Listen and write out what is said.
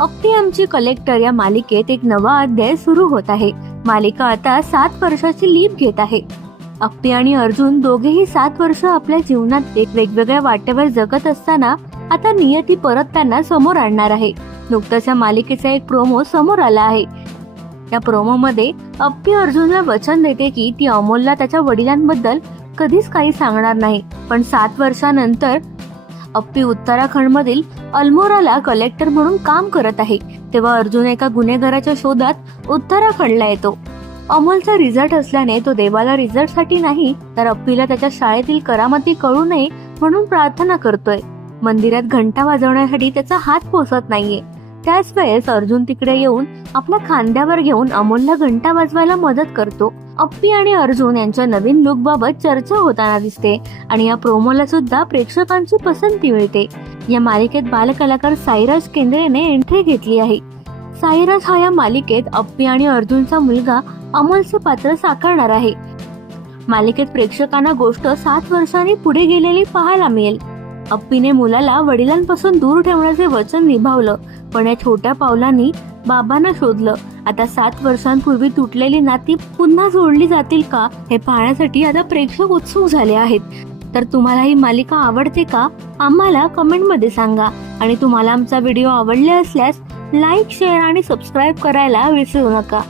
अप्पी आमची कलेक्टर या मालिकेत एक नवा अध्याय सुरू होत आहे. मालिका आता सात वर्षाची लीप घेत आहे. अप्पी आणि अर्जुन दोघेही सात वर्ष आपल्या जीवनात एक वेगवेगळ्या वाटेवर जगत असताना आता नियती परत त्यांना समोर आणणार आहे. नुकताच या मालिकेचा एक प्रोमो समोर आला आहे. या प्रोमो मध्ये अप्पी अर्जुनला वचन देते की ती अमोलला त्याच्या वडिलांबद्दल कधीच काही सांगणार नाही. पण सात वर्षानंतर अप्पी उत्तराखंडमधील अल्मोराला कलेक्टर म्हणून काम करत आहे. तेव्हा अर्जुन एका गुन्हेगाराच्या शोधात उत्तराखंडला येतो. अमोलचा रिझल्ट असल्याने तो देवाला रिझल्टसाठी नाही तर अप्पीला त्याच्या शाळेतील करामती कळू नये म्हणून प्रार्थना करतोय. मंदिरात घंटा वाजवण्यासाठी त्याचा हात पोसत नाहीये. त्याच वेळेस अर्जुन तिकडे येऊन आपल्या खांद्यावर घेऊन अमोलला घंटा वाजवायला मदत करतो. अप्पी आणि अर्जुन यांच्या नवीन लुक बाबत चर्चा होताना दिसते आणि या प्रोमोला सुद्धा प्रेक्षकांची पसंती मिळते. या मालिकेत बालकलाकार साईराज केंद्रेने एंट्री घेतली आहे. साईराज हा या मालिकेत अप्पी आणि अर्जुनचा मुलगा अमोलचे पात्र साकारणार आहे. मालिकेत प्रेक्षकांना गोष्ट सात वर्षांनी पुढे गेलेली पाहायला मिळेल. अप्पीने मुलाला वडिलांपासून दूर ठेवण्याचे वचन निभावलं. पण या छोट्या पावलांनी बाबांना शोधलं. आता सात वर्षांपूर्वी तुटलेली नाती पुन्हा जोडली जातील का हे पाहण्यासाठी आता प्रेक्षक उत्सुक झाले आहेत. तर तुम्हाला ही मालिका आवडते का आम्हाला कमेंटमध्ये सांगा. आणि तुम्हाला आमचा व्हिडिओ आवडले असल्यास लाईक शेअर आणि सबस्क्राईब करायला विसरू नका.